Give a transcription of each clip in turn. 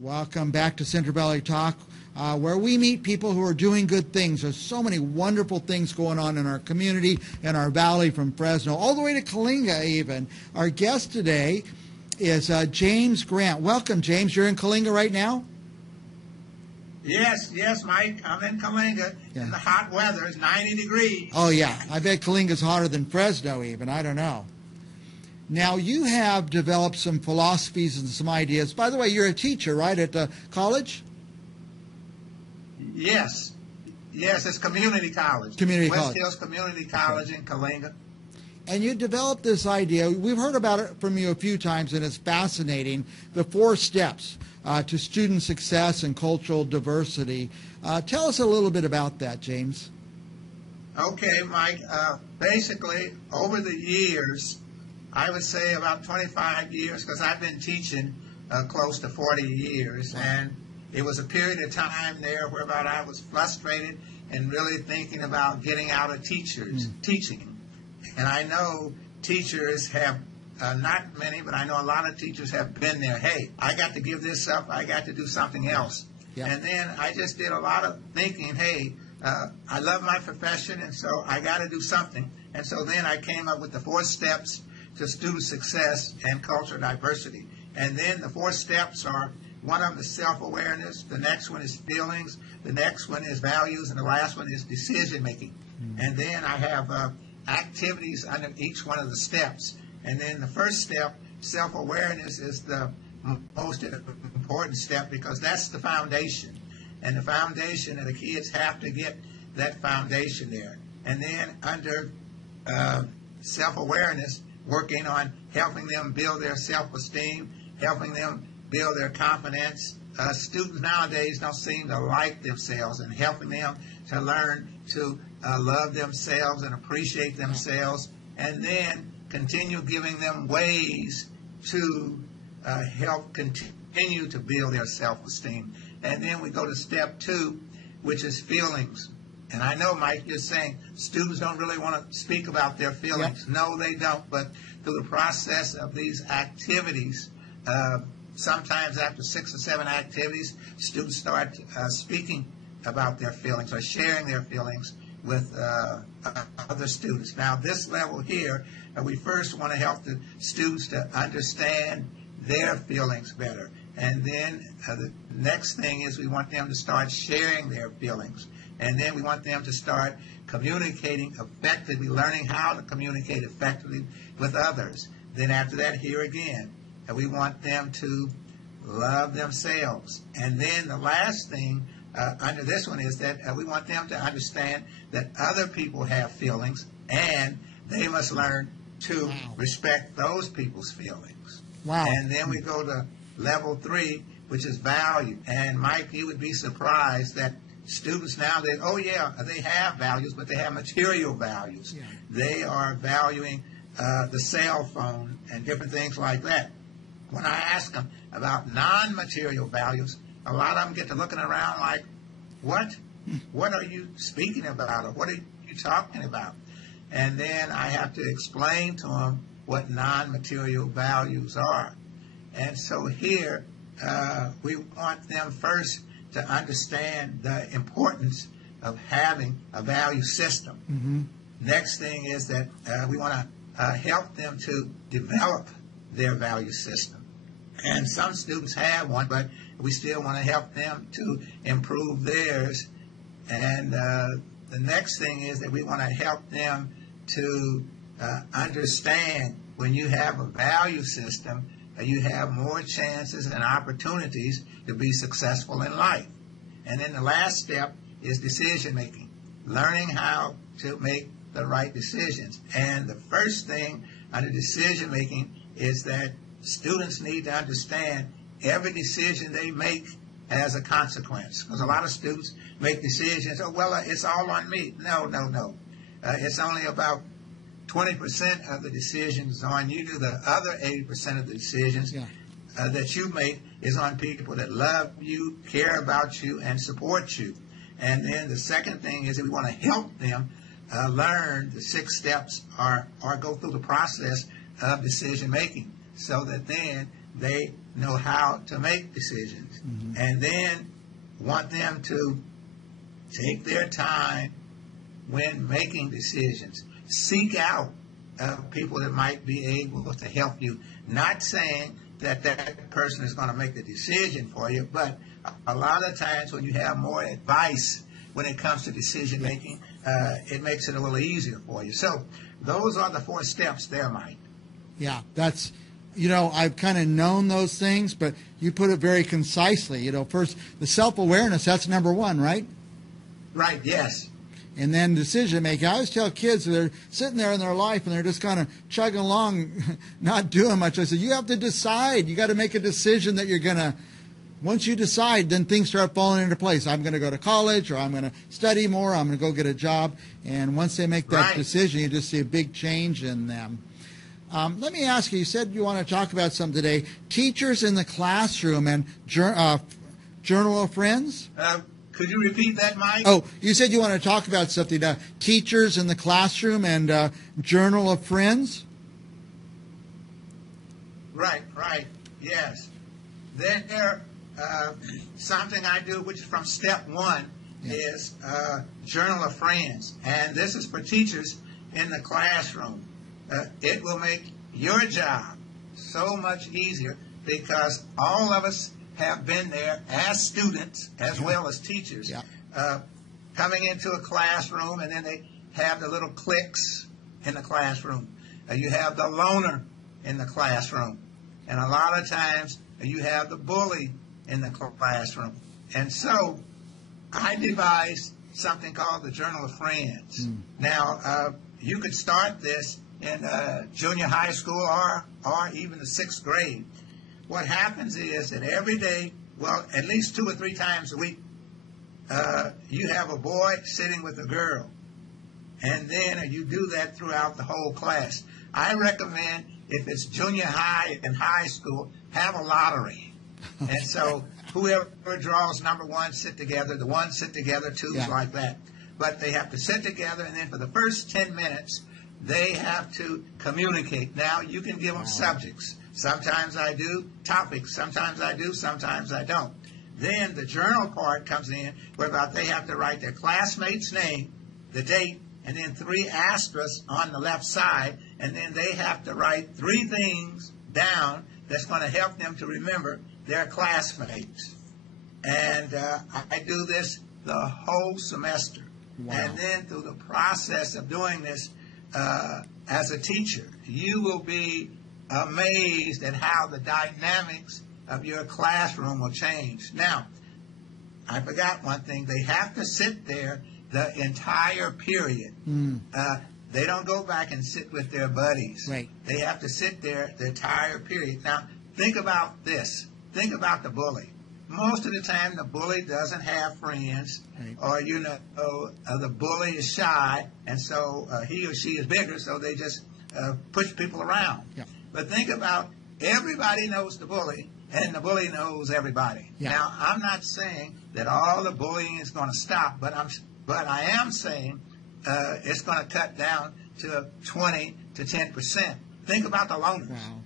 Welcome back to Central Valley Talk, where we meet people who are doing good things. There's so many wonderful things going on in our community and our valley, from Fresno all the way to Coalinga even. Our guest today is James Grant. Welcome, James. You're in Coalinga right now? Yes, Mike. I'm in Coalinga. Yeah. In the hot weather. It's 90 degrees. Oh, yeah. I bet Coalinga's hotter than Fresno even. I don't know. Now, you have developed some philosophies and some ideas. By the way, you're a teacher, right, at the college? Yes. Yes, it's community college. West Hills Community College in Coalinga. And you developed this idea. We've heard about it from you a few times, and it's fascinating, the 4 steps to student success and cultural diversity. Tell us a little bit about that, James. Okay, Mike. Basically, over the years, I would say about 25 years, because I've been teaching close to 40 years, and it was a period of time there whereby I was frustrated and really thinking about getting out of teaching. And I know teachers have, not many, but I know a lot of teachers have been there. Hey, I got to give this up. I got to do something else. Yeah. And then I just did a lot of thinking, hey, I love my profession, and so I got to do something. And so then I came up with the 4 steps to student success and cultural diversity. And then the 4 steps are, one of them is self-awareness, the next one is feelings, the next one is values, and the last one is decision-making. Mm-hmm. And then I have activities under each one of the steps. And then the first step, self-awareness, is the most important step, because that's the foundation. And the foundation, and the kids have to get that foundation there. And then under self-awareness, working on helping them build their self-esteem, helping them build their confidence. Students nowadays don't seem to like themselves, and helping them to learn to love themselves and appreciate themselves, and then continue giving them ways to help continue to build their self-esteem. And then we go to step 2, which is feelings. And I know, Mike, you're saying students don't really want to speak about their feelings. Yep. No, they don't. But through the process of these activities, sometimes after 6 or 7 activities, students start speaking about their feelings or sharing their feelings with other students. Now, this level here, we first want to help the students to understand their feelings better. And then the next thing is we want them to start sharing their feelings. And then we want them to start communicating effectively, learning how to communicate effectively with others. Then after that, here again, we want them to love themselves. And then the last thing under this one is that we want them to understand that other people have feelings, and they must learn to respect those people's feelings. Wow. And then we go to level 3, which is value. And Mike, you would be surprised that students nowadays, oh yeah, they have values, but they have material values. Yeah. They are valuing the cell phone and different things like that. When I ask them about non-material values, a lot of them get to looking around like, what? What are you speaking about? Or what are you talking about? And then I have to explain to them what non-material values are. And so here, we want them first to understand the importance of having a value system. Mm-hmm. Next thing is that we want to help them to develop their value system. And some students have one, but we still want to help them to improve theirs. And the next thing is that we want to help them to understand when you have a value system, you have more chances and opportunities to be successful in life. And then the last step is decision making, learning how to make the right decisions. And the first thing under decision making is that students need to understand every decision they make has a consequence. Because a lot of students make decisions, oh, well, it's all on me. No. It's only about 20% of the decisions on you. The other 80% of the decisions that you make is on people that love you, care about you, and support you. And then the second thing is that we want to help them learn the 6 steps or go through the process of decision making, so that then they know how to make decisions. And then want them to take their time when making decisions. Seek out people that might be able to help you. Not saying that that person is going to make the decision for you, but a lot of times when you have more advice when it comes to decision making, it makes it a little easier for you. So those are the 4 steps there, Mike. Yeah, that's, I've kind of known those things, but you put it very concisely. First, the self-awareness, that's number 1, right? Right, yes. And then decision making. I always tell kids, they're sitting there in their life and they're just kind of chugging along, not doing much. I said, you have to decide. You got to make a decision that you're going to, once you decide, then things start falling into place. I'm going to go to college, or I'm going to study more, I'm going to go get a job. And once they make that decision, you just see a big change in them. Let me ask you, you said you want to talk about something today. Teachers in the classroom and Journal of Friends? Could you repeat that, Mike? Oh, you said you want to talk about something. Teachers in the classroom and Journal of Friends? Right, yes. There, something I do, which is from step 1, is Journal of Friends. And this is for teachers in the classroom. It will make your job so much easier because all of us have been there as students as well as teachers, coming into a classroom, and then they have the little cliques in the classroom. You have the loner in the classroom, and a lot of times you have the bully in the classroom. And so I devised something called the Journal of Friends. Now, you could start this in junior high school or even the 6th grade. What happens is that every day, well, at least 2 or 3 times a week, you have a boy sitting with a girl. And then you do that throughout the whole class. I recommend, if it's junior high and high school, have a lottery. And so whoever draws number 1 sit together, the 1 sit together, 2s like that. But they have to sit together, and then for the first 10 minutes, they have to communicate. Now, you can give them subjects. Sometimes I do topics. Sometimes I do. Sometimes I don't. Then the journal part comes in, whereby they have to write their classmate's name, the date, and then 3 asterisks on the left side. And then they have to write 3 things down that's going to help them to remember their classmates. And I do this the whole semester. Wow. And then through the process of doing this as a teacher, you will be amazed at how the dynamics of your classroom will change. Now, I forgot one thing. They have to sit there the entire period. They don't go back and sit with their buddies. Right. They have to sit there the entire period. Now, think about this. Think about the bully. Most of the time, the bully doesn't have friends, or, the bully is shy, and so he or she is bigger, so they just push people around. Yeah. But think about, everybody knows the bully, and the bully knows everybody. Yeah. Now, I'm not saying that all the bullying is going to stop, but I am saying it's going to cut down to 20 to 10%. Think about the loners. Wow.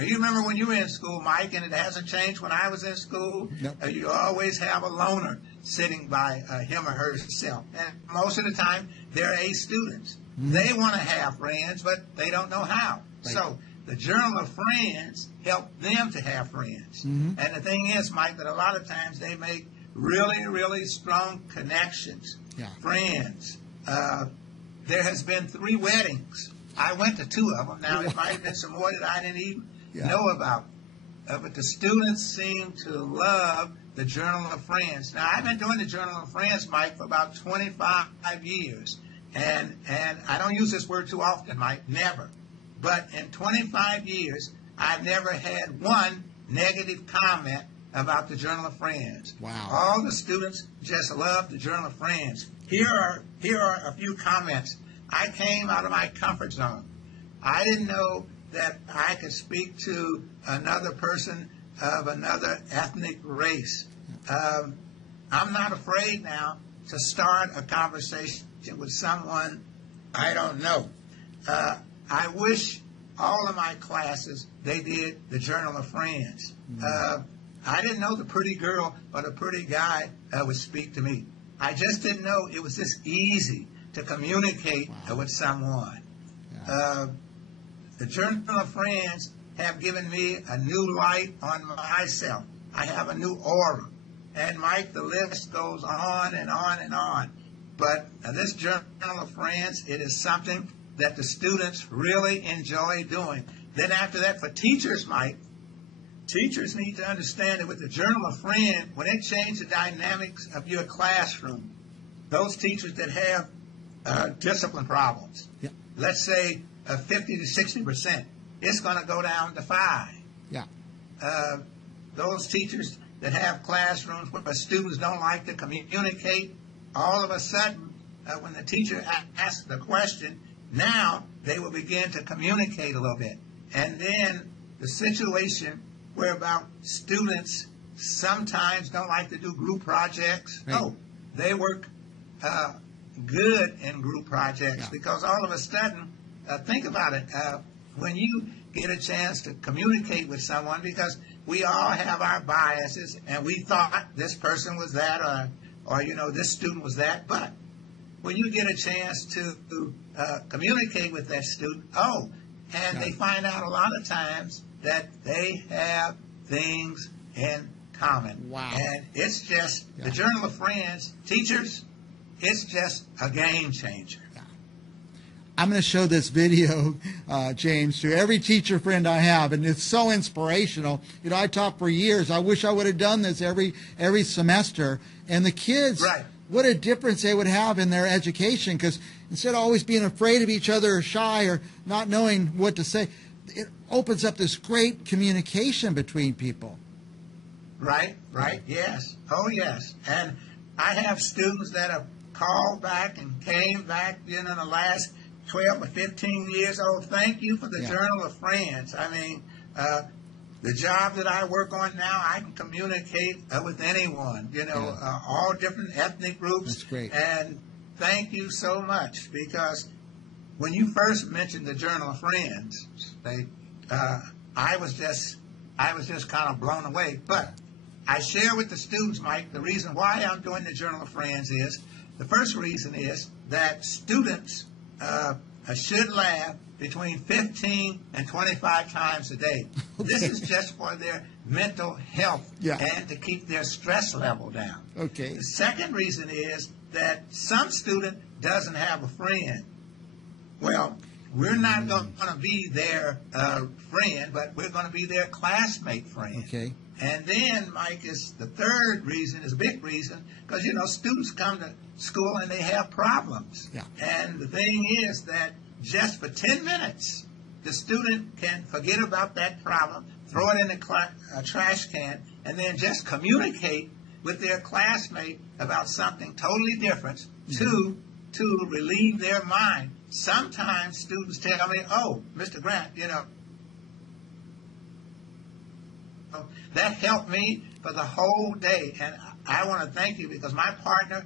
You remember when you were in school, Mike, and it hasn't changed when I was in school? Nope. You always have a loner sitting by him or herself. And most of the time, they're A students. They want to have friends, but they don't know how. Right. So the Journal of Friends help them to have friends. And the thing is, Mike, that a lot of times they make really, really strong connections, friends. There has been 3 weddings. I went to 2 of them. Now, there might have been some more that I didn't even know about. But the students seem to love the Journal of Friends. Now, I've been doing the Journal of Friends, Mike, for about 25 years. And I don't use this word too often, Mike, never. But in 25 years, I've never had one negative comment about the Journal of Friends. Wow. All the students just love the Journal of Friends. Here are a few comments. I came out of my comfort zone. I didn't know that I could speak to another person of another ethnic race. I'm not afraid now to start a conversation with someone I don't know. I wish all of my classes, they did the Journal of Friends. I didn't know the pretty girl or the pretty guy would speak to me. I just didn't know it was this easy to communicate with someone. The Journal of Friends have given me a new light on myself. I have a new aura. And Mike, the list goes on and on and on. But this Journal of Friends, it is something that the students really enjoy doing. Then after that, for teachers, Mike, teachers need to understand that with the Journal of Friends, when it changes the dynamics of your classroom, those teachers that have discipline problems, let's say 50 to 60%, it's going to go down to 5. Yeah. Those teachers that have classrooms where students don't like to communicate, all of a sudden, when the teacher asks the question, now they will begin to communicate a little bit. And then the situation where about students sometimes don't like to do group projects. Right. No, they work good in group projects because all of a sudden, think about it, when you get a chance to communicate with someone, because we all have our biases and we thought this person was that or this student was that, but when you get a chance to communicate with that student, they find out a lot of times that they have things in common. Wow. And it's just, the Journal of Friends, teachers, it's just a game changer. I'm going to show this video, James, to every teacher friend I have, and it's so inspirational. I taught for years. I wish I would have done this every semester. And the kids, what a difference they would have in their education, because instead of always being afraid of each other or shy or not knowing what to say, it opens up this great communication between people. Right, yes. Oh, yes. And I have students that have called back and came back, in the last 12 or 15 years old. Thank you for the Journal of Friends. I mean, the job that I work on now, I can communicate with anyone, all different ethnic groups. That's great. And thank you so much, because when you first mentioned the Journal of Friends, I was just kind of blown away. But I share with the students, Mike, the reason why I'm doing the Journal of Friends is, the first reason is that students should laugh between 15 and 25 times a day. Okay. This is just for their mental health and to keep their stress level down. Okay. The second reason is that some student doesn't have a friend. Well, we're not going to be their friend, but we're going to be their classmate friend. Okay. And then, Mike, is the third reason, is a big reason, because, students come to school and they have problems. Yeah. And the thing is that just for 10 minutes, the student can forget about that problem, throw it in a trash can, and then just communicate with their classmate about something totally different to relieve their mind. Sometimes students tell me, oh, Mr. Grant, that helped me for the whole day. And I want to thank you, because my partner,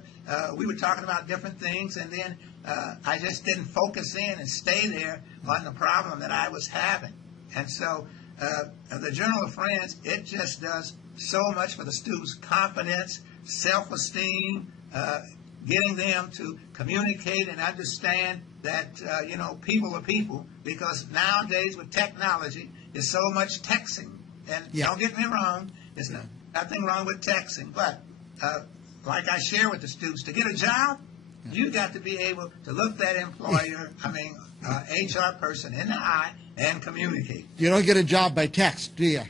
we were talking about different things, and then I just didn't focus in and stay there on the problem that I was having. And so the Journal of Friends, it just does so much for the students' confidence, self-esteem, getting them to communicate and understand that, people are people, because nowadays with technology, there's so much texting. And don't get me wrong, there's nothing wrong with texting, but like I share with the students, to get a job, you got to be able to look that employer, HR person in the eye and communicate. You don't get a job by text, do you?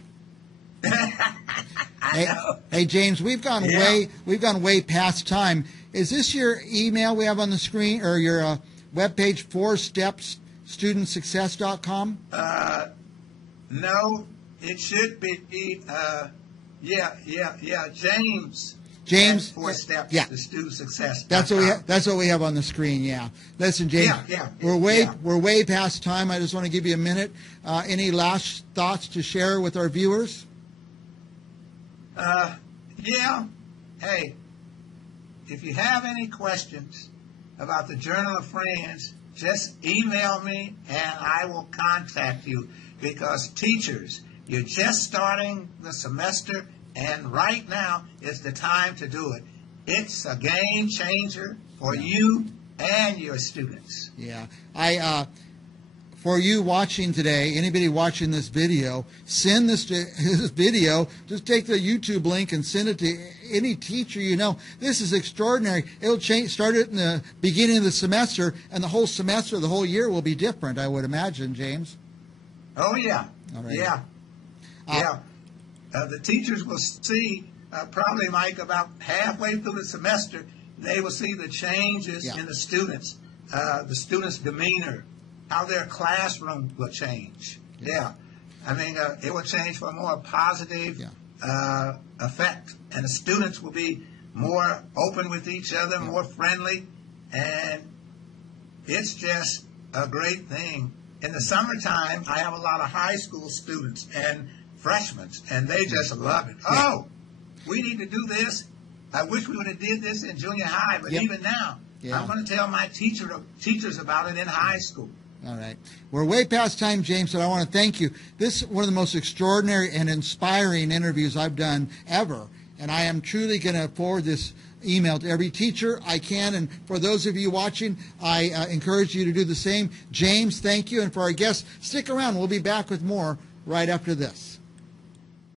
I know. Hey, James, we've gone way past time. Is this your email we have on the screen, or your webpage, 4stepsstudentsuccess.com? No, it should be. James. James, 4 steps to student success. That's what we have on the screen. Yeah. Listen, James. We're way past time. I just want to give you a minute. Any last thoughts to share with our viewers? Hey, if you have any questions about the Journal of Friends, just email me and I will contact you, because teachers, you're just starting the semester, and right now is the time to do it. It's a game changer for you and your students. Yeah. For you watching today, anybody watching this video, send this video. Just take the YouTube link and send it to any teacher you know. This is extraordinary. It'll start it in the beginning of the semester, and the whole semester, the whole year will be different, I would imagine, James. Oh, yeah. All right. Yeah. The teachers will see, probably, Mike, about halfway through the semester, they will see the changes in the students' demeanor, how their classroom will change. I mean, it will change for a more positive effect, and the students will be more open with each other, more friendly, and it's just a great thing. In the summertime, I have a lot of high school students and freshmen, and they just love it. Oh, we need to do this. I wish we would have did this in junior high, but even now, I'm going to tell my teachers about it in high school. All right. We're way past time, James, but I want to thank you. This is one of the most extraordinary and inspiring interviews I've done ever, and I am truly going to forward this email to every teacher I can, and for those of you watching, I encourage you to do the same. James, thank you, and for our guests, stick around. We'll be back with more right after this.